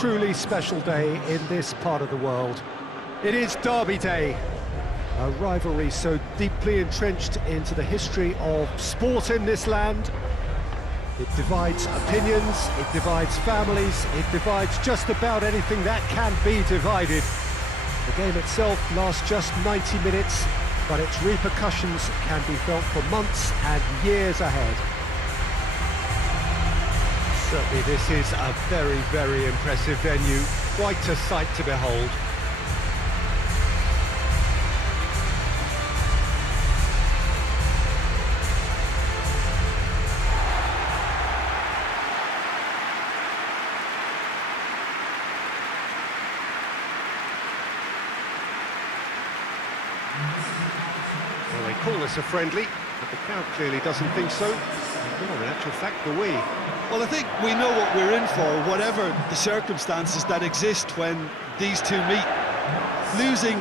truly special day in this part of the world. It is Derby Day, a rivalry so deeply entrenched into the history of sport in this land. It divides opinions, it divides families, it divides just about anything that can be divided. The game itself lasts just 90 minutes, but its repercussions can be felt for months and years ahead. Certainly this is a very, very impressive venue, quite a sight to behold. Well, they call this a friendly, but the crowd clearly doesn't think so. Well, in actual fact, the we. Well, I think we know what we're in for, whatever the circumstances that exist when these two meet. Losing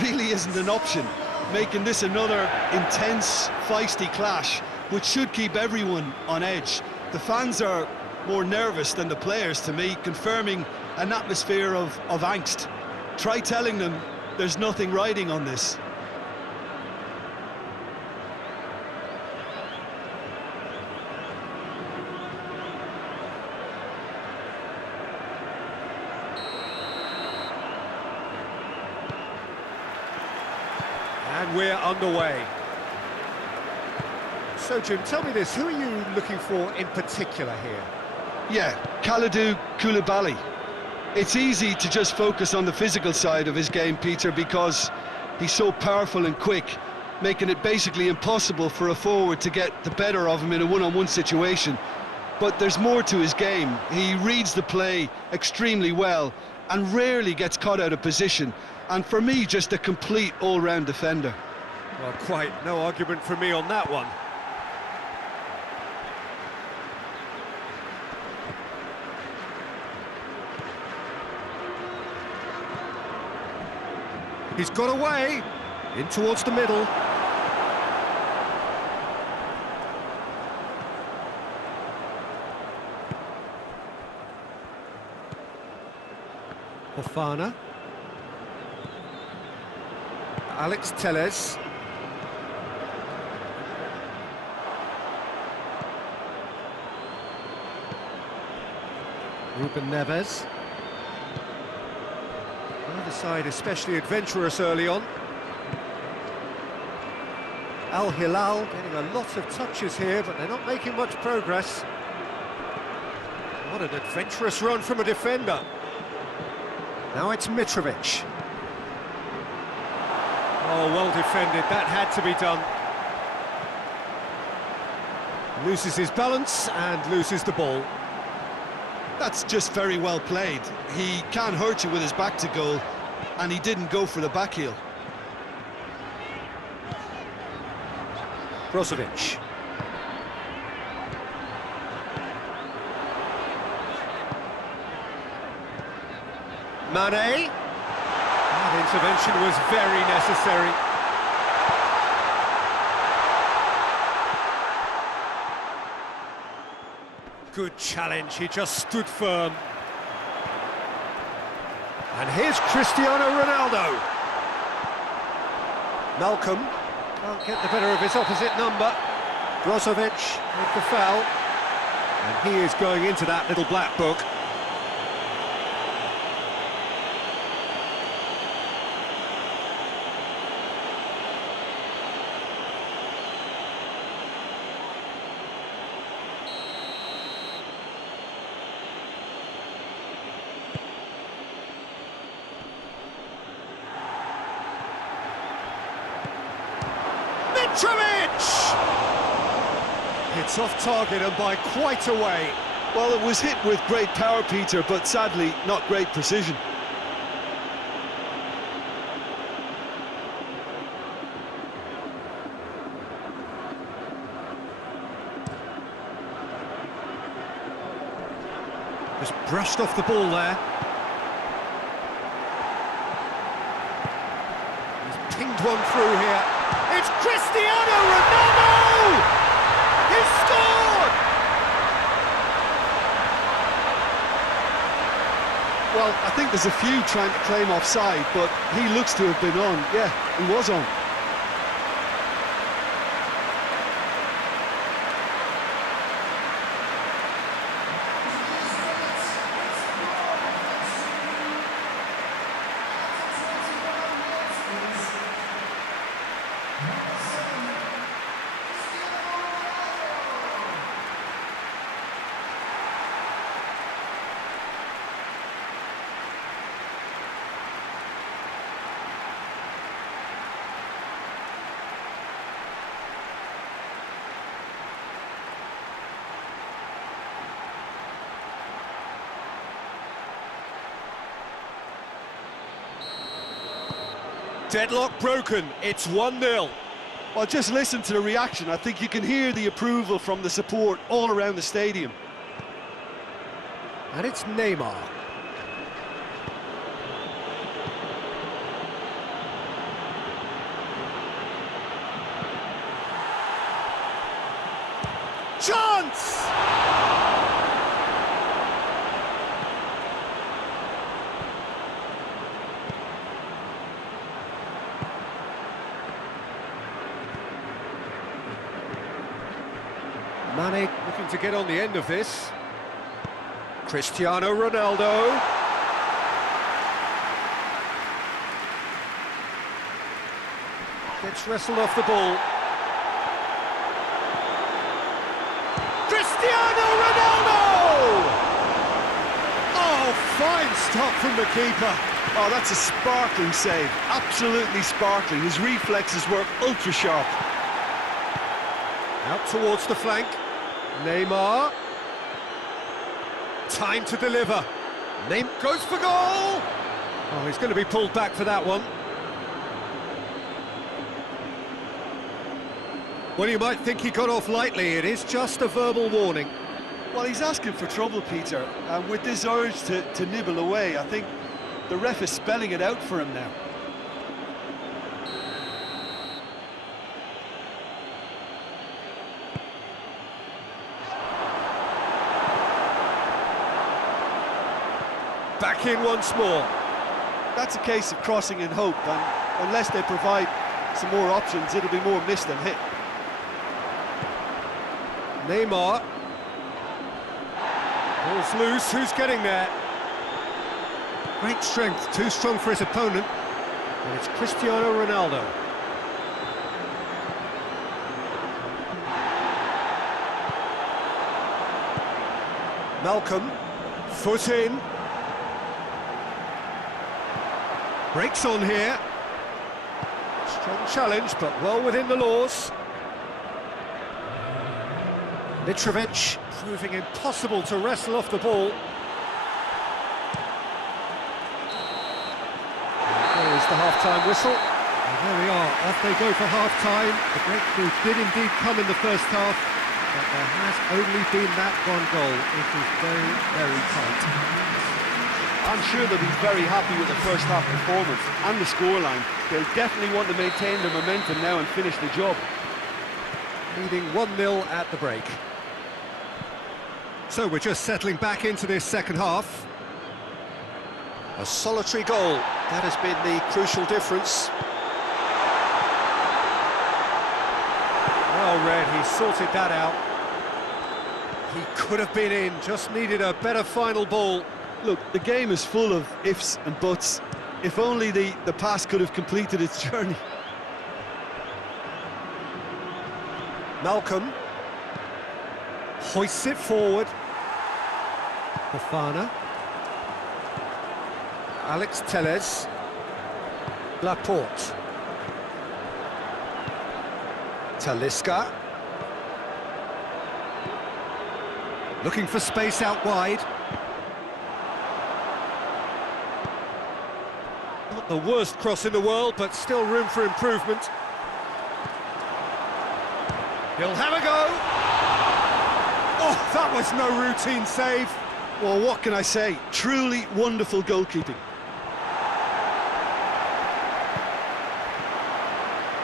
really isn't an option, making this another intense, feisty clash, which should keep everyone on edge. The fans are more nervous than the players, to me, confirming an atmosphere of angst. Try telling them there's nothing riding on this. And we're underway. So, Jim, tell me this, who are you looking for in particular here? Yeah, Kalidou Koulibaly. It's easy to just focus on the physical side of his game, Peter, because he's so powerful and quick, making it basically impossible for a forward to get the better of him in a one-on-one situation. But there's more to his game. He reads the play extremely well and rarely gets caught out of position. And for me, just a complete all-round defender. Well, quite no argument from me on that one. He's got away, in towards the middle. Fofana. Alex Telles. Ruben Neves. Either side especially adventurous early on. Hilal getting a lot of touches here, but they're not making much progress. What an adventurous run from a defender. Now it's Mitrovic. Oh, well defended, that had to be done. Loses his balance and loses the ball. That's just very well played. He can't hurt you with his back to goal, and he didn't go for the back heel. Brozovic. Mane. That intervention was very necessary. Good challenge, he just stood firm. And here's Cristiano Ronaldo. Malcolm can't get the better of his opposite number. Brozovic with the foul. And he is going into that little black book. It's off target and by quite a way. Well, it was hit with great power, Peter, but sadly not great precision. Just brushed off the ball there. He's pinged one through here. It's Cristiano Ronaldo! He's scored! Well, I think there's a few trying to claim offside, but he looks to have been on. Yeah, he was on. Deadlock broken, it's 1-0. Well, just listen to the reaction. I think you can hear the approval from the support all around the stadium. And it's Neymar. Chance! Mane looking to get on the end of this. Cristiano Ronaldo. Gets wrestled off the ball. Cristiano Ronaldo! Oh, fine stop from the keeper. Oh, that's a sparkling save. Absolutely sparkling. His reflexes were ultra sharp. Out towards the flank. Neymar. Time to deliver. Neymar goes for goal! Oh, he's going to be pulled back for that one. Well, you might think he got off lightly. It is just a verbal warning. Well, he's asking for trouble, Peter, and with this urge to nibble away, I think the ref is spelling it out for him now. Back in once more. That's a case of crossing in hope, and unless they provide some more options, it'll be more miss than hit. Neymar. Ball's loose, who's getting there? Great strength, too strong for his opponent. And it's Cristiano Ronaldo. Malcolm, foot in. Breaks on here. Strong challenge, but well within the laws. Mitrovic proving impossible to wrestle off the ball. And there is the half-time whistle. And there we are, off they go for half-time. The breakthrough did indeed come in the first half, but there has only been that one goal. It is very, very tight. I'm sure they'll be very happy with the first half performance and the scoreline. They'll definitely want to maintain their momentum now and finish the job. Leading 1-0 at the break. So we're just settling back into this second half. A solitary goal, that has been the crucial difference. Well read, he sorted that out. He could have been in, just needed a better final ball. Look, the game is full of ifs and buts. If only the pass could have completed its journey. Malcolm hoists it forward. Fofana. Alex Telles. Laporte. Talisca. Looking for space out wide. Not the worst cross in the world, but still room for improvement. He'll have a go. Oh, that was no routine save. Well, what can I say? Truly wonderful goalkeeping.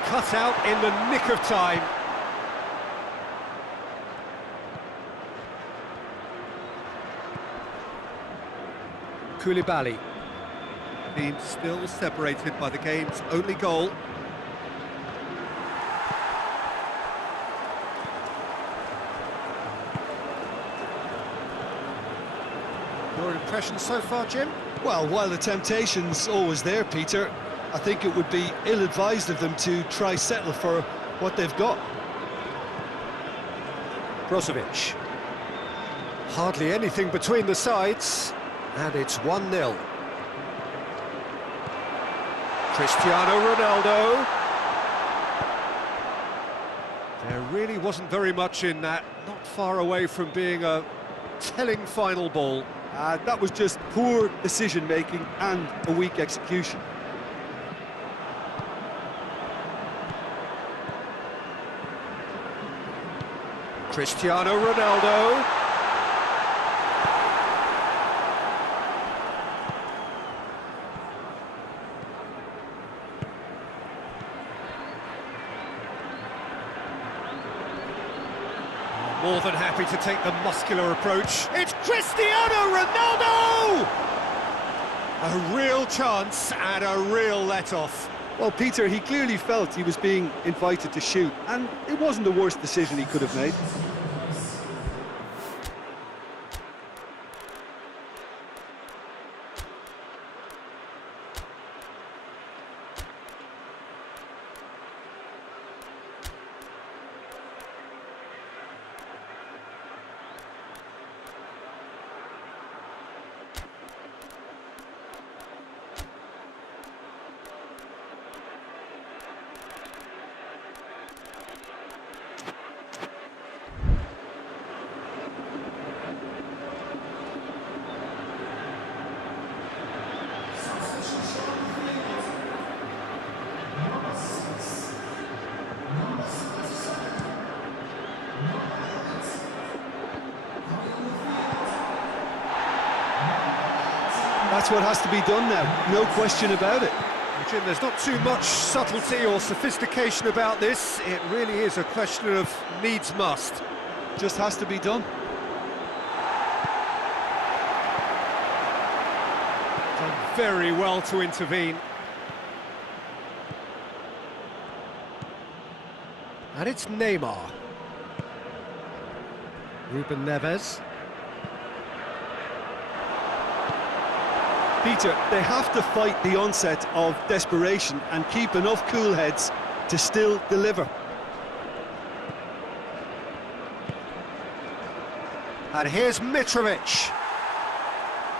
Cut out in the nick of time. Koulibaly. Team still separated by the game's only goal. Your impression so far, Jim? Well, while the temptation's always there, Peter, I think it would be ill-advised of them to try settle for what they've got. Brozovic. Hardly anything between the sides, and it's 1-0. Cristiano Ronaldo. There really wasn't very much in that, not far away from being a telling final ball. That was just poor decision-making and a weak execution. Cristiano Ronaldo. More than happy to take the muscular approach. It's Cristiano Ronaldo! A real chance and a real let-off. Well, Peter, he clearly felt he was being invited to shoot, and it wasn't the worst decision he could have made. That's what has to be done now, no question about it. Jim, there's not too much subtlety or sophistication about this. It really is a question of needs must. Just has to be done. Done very well to intervene. And it's Neymar. Ruben Neves. Peter, they have to fight the onset of desperation and keep enough cool heads to still deliver. And here's Mitrovic.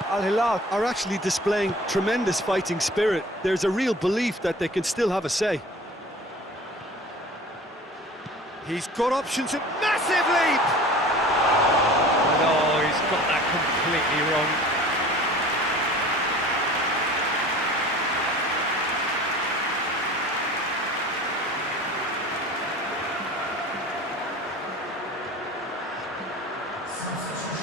Al Hilal are actually displaying tremendous fighting spirit. There's a real belief that they can still have a say. He's got options at massive leap! And oh, he's got that completely wrong.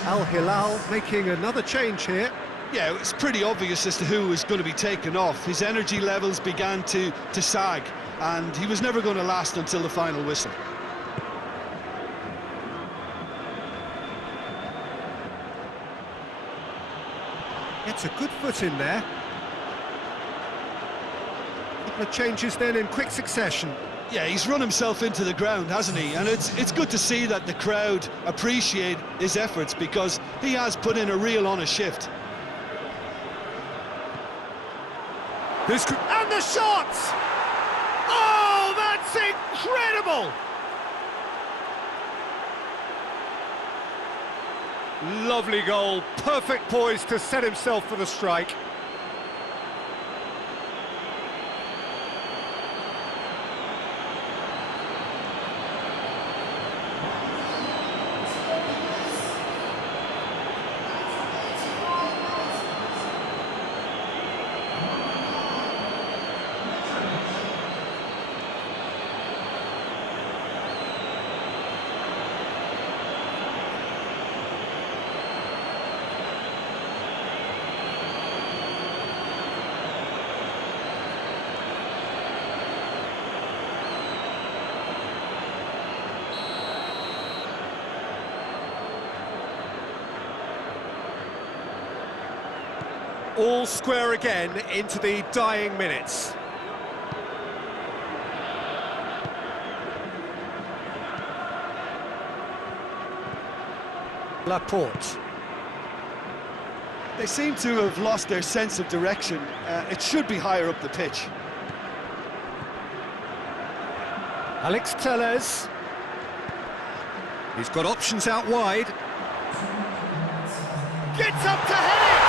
Al Hilal making another change here. Yeah, it was pretty obvious as to who was going to be taken off. His energy levels began to sag, and he was never going to last until the final whistle. Gets a good foot in there. Couple of changes then in quick succession. Yeah, he's run himself into the ground, hasn't he? And it's good to see that the crowd appreciate his efforts, because he has put in a real honest shift. And the shot! Oh, that's incredible! Lovely goal, perfect poise to set himself for the strike. All square again into the dying minutes. Laporte. They seem to have lost their sense of direction. It should be higher up the pitch. Alex Tellez. He's got options out wide. Gets up to head it!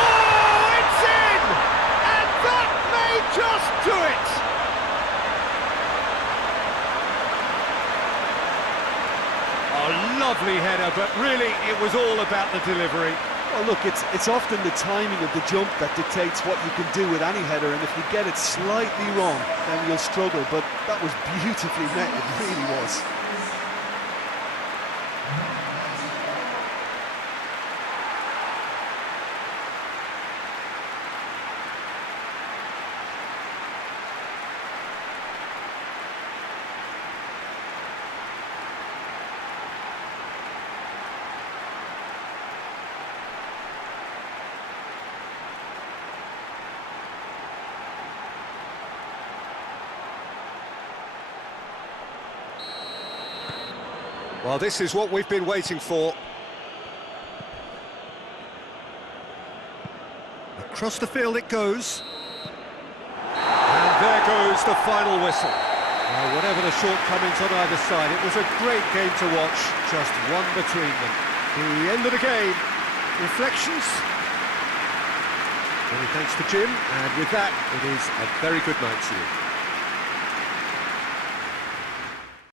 Oh, it's in! And that may just do it! A lovely header, but really it was all about the delivery. Well, look, it's often the timing of the jump that dictates what you can do with any header, and if you get it slightly wrong, then you'll struggle, but that was beautifully met, it really was. Well, this is what we've been waiting for. Across the field it goes. And there goes the final whistle. Well, whatever the shortcomings on either side, it was a great game to watch, just one between them. The end of the game. Reflections? Many thanks to Jim, and with that, it is a very good night to you.